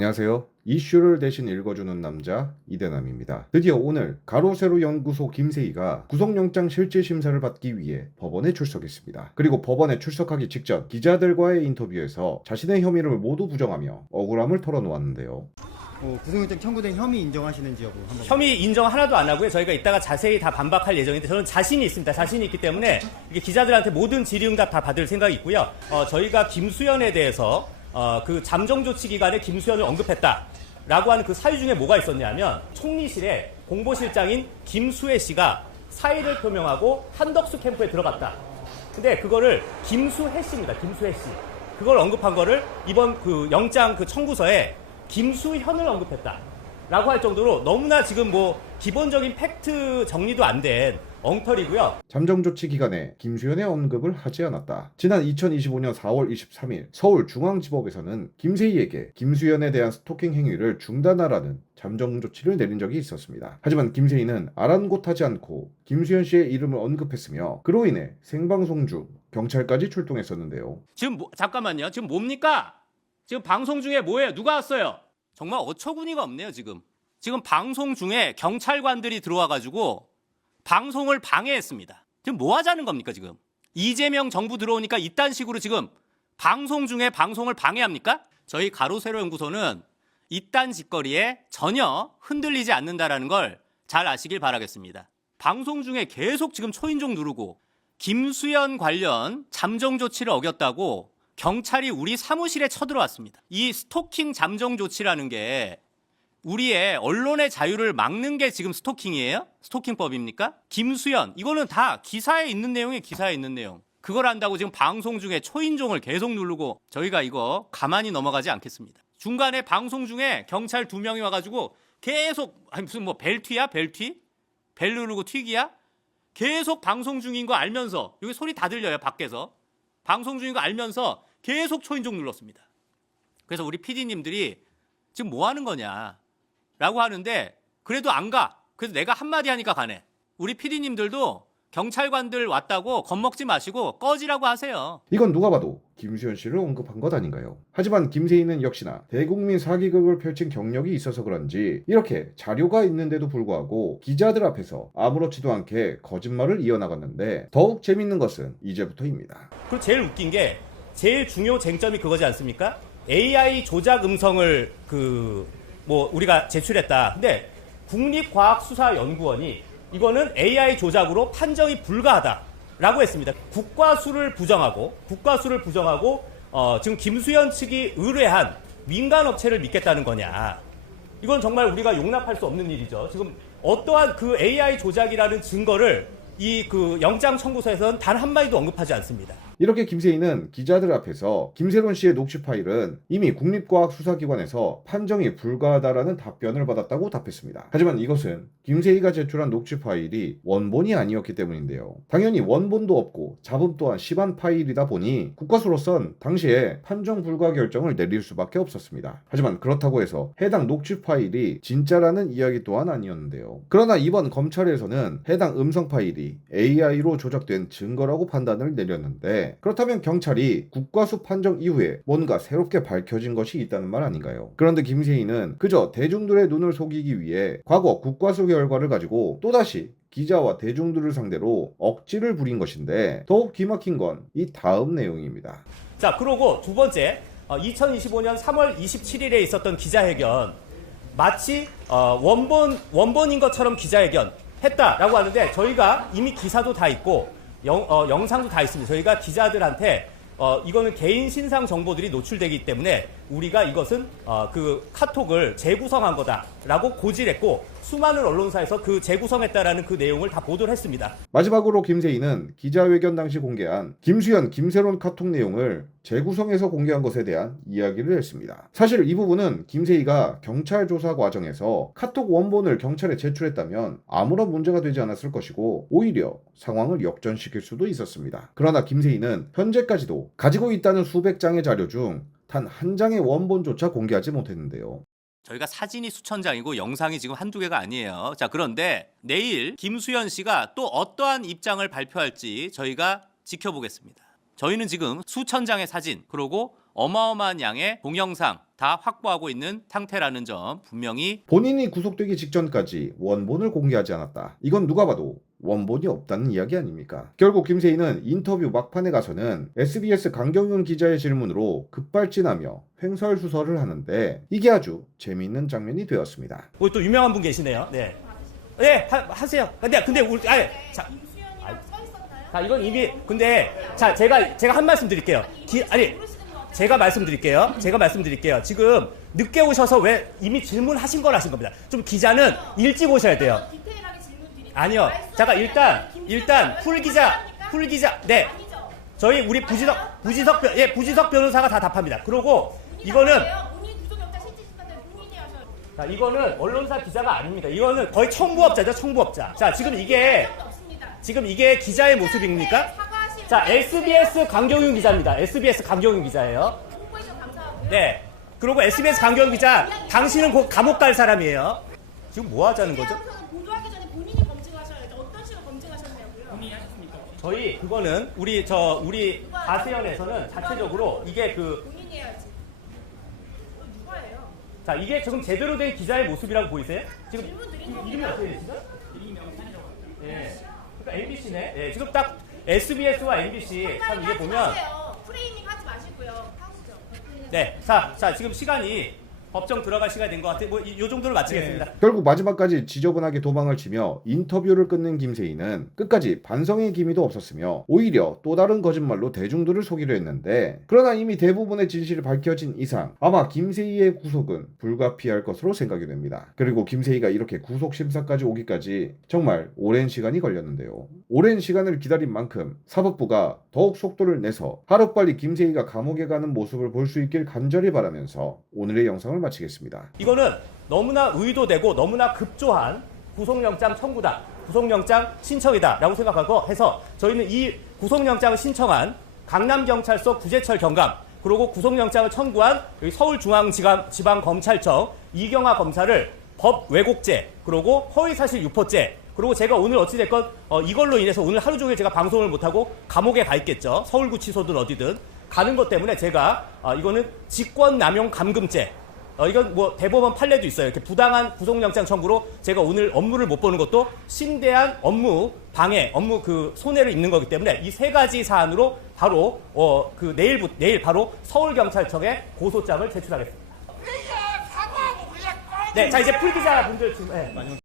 안녕하세요. 이슈를 대신 읽어주는 남자 이대남입니다. 드디어 오늘 가로세로 연구소 김세희가 구속영장 실질심사를 받기 위해 법원에 출석했습니다. 그리고 법원에 출석하기 직전 기자들과의 인터뷰에서 자신의 혐의를 모두 부정하며 억울함을 털어놓았는데요. 구속영장 청구된 혐의 인정하시는지 여부 한번. 혐의 인정 하나도 안 하고요. 저희가 이따가 자세히 다 반박할 예정인데 저는 자신이 있습니다. 자신이 있기 때문에 이게 기자들한테 모든 질의응답 다 받을 생각이 있고요. 저희가 김수현에 대해서 그 잠정조치 기간에 김수현을 언급했다라고 하는 그 사유 중에 뭐가 있었냐면 총리실에 공보실장인 김수혜 씨가 사의를 표명하고 한덕수 캠프에 들어갔다. 근데 그거를 김수혜 씨입니다. 김수혜 씨. 그걸 언급한 거를 이번 그 영장 그 청구서에 김수현을 언급했다라고 할 정도로 너무나 지금 뭐 기본적인 팩트 정리도 안 된 엉터리고요. 잠정조치 기간에 김수현의 언급을 하지 않았다. 지난 2025년 4월 23일 서울중앙지법에서는 김세희에게 김수현에 대한 스토킹 행위를 중단하라는 잠정조치를 내린 적이 있었습니다. 하지만 김세희는 아랑곳하지 않고 김수현 씨의 이름을 언급했으며 그로 인해 생방송 중 경찰까지 출동했었는데요. 지금 잠깐만요. 지금 뭡니까? 지금 방송 중에 뭐예요? 누가 왔어요? 정말 어처구니가 없네요, 지금. 지금 방송 중에 경찰관들이 들어와가지고 방송을 방해했습니다. 지금 뭐 하자는 겁니까, 지금? 이재명 정부 들어오니까 이딴 식으로 지금 방송 중에 방송을 방해합니까? 저희 가로세로 연구소는 이딴 짓거리에 전혀 흔들리지 않는다라는 걸 잘 아시길 바라겠습니다. 방송 중에 계속 지금 초인종 누르고 김수현 관련 잠정 조치를 어겼다고 경찰이 우리 사무실에 쳐들어왔습니다. 이 스토킹 잠정 조치라는 게 우리의 언론의 자유를 막는 게 지금 스토킹이에요? 스토킹법입니까? 김수현, 이거는 다 기사에 있는 내용이에요. 기사에 있는 내용. 그걸 한다고 지금 방송 중에 초인종을 계속 누르고 저희가 이거 가만히 넘어가지 않겠습니다. 중간에 방송 중에 경찰 2명이 와가지고 계속 무슨 뭐 벨튀야? 벨튀? 벨 누르고 튀기야? 계속 방송 중인 거 알면서 여기 소리 다 들려요. 밖에서. 방송 중인 거 알면서 계속 초인종 눌렀습니다. 그래서 우리 PD님들이 지금 뭐 하는 거냐 라고 하는데 그래도 안 가. 그래서 내가 한마디 하니까 가네. 우리 PD님들도 경찰관들 왔다고 겁먹지 마시고 꺼지라고 하세요. 이건 누가 봐도 김수현 씨를 언급한 것 아닌가요? 하지만 김세희는 역시나 대국민 사기극을 펼친 경력이 있어서 그런지 이렇게 자료가 있는데도 불구하고 기자들 앞에서 아무렇지도 않게 거짓말을 이어나갔는데 더욱 재밌는 것은 이제부터입니다. 그리고 제일 웃긴 게 제일 중요 쟁점이 그거지 않습니까? AI 조작 음성을 우리가 제출했다. 근데 국립과학수사연구원이 이거는 AI 조작으로 판정이 불가하다라고 했습니다. 국과수를 부정하고 지금 김수현 측이 의뢰한 민간 업체를 믿겠다는 거냐? 이건 정말 우리가 용납할 수 없는 일이죠. 지금 어떠한 그 AI 조작이라는 증거를 이 그 영장 청구서에서는 단 한마디도 언급하지 않습니다. 이렇게 김세희는 기자들 앞에서 김세론 씨의 녹취 파일은 이미 국립과학수사기관에서 판정이 불가하다라는 답변을 받았다고 답했습니다. 하지만 이것은 김세희가 제출한 녹취 파일이 원본이 아니었기 때문인데요. 당연히 원본도 없고 잡음 또한 심한 파일이다 보니 국과수로선 당시에 판정 불가 결정을 내릴 수밖에 없었습니다. 하지만 그렇다고 해서 해당 녹취 파일이 진짜라는 이야기 또한 아니었는데요. 그러나 이번 검찰에서는 해당 음성 파일이 AI로 조작된 증거라고 판단을 내렸는데 그렇다면 경찰이 국과수 판정 이후에 뭔가 새롭게 밝혀진 것이 있다는 말 아닌가요? 그런데 김세희는 그저 대중들의 눈을 속이기 위해 과거 국과수 결과를 가지고 또다시 기자와 대중들을 상대로 억지를 부린 것인데 더욱 기막힌 건 이 다음 내용입니다. 자, 그러고 두 번째 2025년 3월 27일에 있었던 기자회견 마치 원본인 것처럼 기자회견 했다라고 하는데 저희가 이미 기사도 다 있고 영상도 다 있습니다. 저희가 기자들한테 이거는 개인 신상 정보들이 노출되기 때문에 우리가 이것은 그 카톡을 재구성한 거다라고 고질했고 수많은 언론사에서 그 재구성했다라는 그 내용을 다 보도를 했습니다. 마지막으로 김세희는 기자회견 당시 공개한 김수현, 김세론 카톡 내용을 재구성해서 공개한 것에 대한 이야기를 했습니다. 사실 이 부분은 김세희가 경찰 조사 과정에서 카톡 원본을 경찰에 제출했다면 아무런 문제가 되지 않았을 것이고 오히려 상황을 역전시킬 수도 있었습니다. 그러나 김세희는 현재까지도 가지고 있다는 수백 장의 자료 중 단 한 장의 원본조차 공개하지 못했는데요. 저희가 사진이 수천 장이고 영상이 지금 한두 개가 아니에요. 자, 그런데 내일 김수현 씨가 또 어떠한 입장을 발표할지 저희가 지켜보겠습니다. 저희는 지금 수천 장의 사진 그리고 어마어마한 양의 동영상 다 확보하고 있는 상태라는 점 분명히 본인이 구속되기 직전까지 원본을 공개하지 않았다. 이건 누가 봐도 원본이 없다는 이야기 아닙니까? 결국 김세희는 인터뷰 막판에 가서는 SBS 강경윤 기자의 질문으로 급발진하며 횡설수설을 하는데 이게 아주 재미있는 장면이 되었습니다. 우리 또 유명한 분 계시네요. 네, 네 하세요. 근데 우리 자, 이건 이미 근데 자 제가 한 말씀 드릴게요. 제가 말씀드릴게요. 지금 늦게 오셔서 왜 이미 질문하신 걸 하신 겁니다. 좀 기자는 일찍 오셔야 돼요. 아니요. 잠깐 일단 풀 기자 네. 저희 우리 부지석 변호사가 다 답합니다. 그리고 이거는 자, 이거는 언론사 기자가 아닙니다. 이거는 거의 청부업자죠, 청부업자. 자, 지금 이게 기자의 모습입니까? 자, SBS 강경윤 기자입니다. SBS 강경윤 기자예요. 네. 그리고 SBS 강경윤 기자, 당신은 곧 감옥 갈 사람이에요. 지금 뭐 하자는 거죠? 보도하기 전에 본인이 검증하셔야죠. 어떤 식으로 검증하셨냐고요? 본인이 하셨습니까? 저희 그거는 우리 가세연에서는 자체적으로 이게 본인이 해야지. 누가 해요? 자, 이게 지금 제대로 된 기자의 모습이라고 보이세요? 지금 질문 드린 이름이 겁니다. 어떻게 되시죠? 예. 그러니까 MBC네. 예, 지금 딱 SBS와 MBC 참 이게 보면 하세요. 프레이밍 하지 마시고요. 하시죠. 네. 자, 지금 시간이 법정 들어갈 시간이 된 것 같아요. 뭐 이 정도로 마치겠습니다. 결국 마지막까지 지저분하게 도망을 치며 인터뷰를 끝낸 김세희는 끝까지 반성의 기미도 없었으며 오히려 또 다른 거짓말로 대중들을 속이려 했는데 그러나 이미 대부분의 진실이 밝혀진 이상 아마 김세희의 구속은 불가피할 것으로 생각이 됩니다. 그리고 김세희가 이렇게 구속 심사까지 오기까지 정말 오랜 시간이 걸렸는데요. 오랜 시간을 기다린 만큼 사법부가 더욱 속도를 내서 하루빨리 김세희가 감옥에 가는 모습을 볼 수 있길 간절히 바라면서 오늘의 영상을 마치겠습니다. 이거는 너무나 의도되고 너무나 급조한 구속영장 청구다. 구속영장 신청이다라고 생각하고 해서 저희는 이 구속영장을 신청한 강남경찰서 구제철 경감 그리고 구속영장을 청구한 여기 서울중앙지방검찰청 이경화 검사를 법 왜곡죄 그리고 허위사실 유포죄 그리고 제가 오늘 어찌됐건 이걸로 인해서 오늘 하루 종일 제가 방송을 못하고 감옥에 가 있겠죠. 서울구치소든 어디든 가는 것 때문에 제가 이거는 직권남용 감금죄 이건 뭐 대법원 판례도 있어요. 이렇게 부당한 구속영장 청구로 제가 오늘 업무를 못 보는 것도 심대한 업무 방해, 업무 그 손해를 입는 거기 때문에 이 세 가지 사안으로 바로 내일 바로 서울경찰청에 고소장을 제출하겠습니다. 네, 자 이제 풀 기자분들 지금. 네.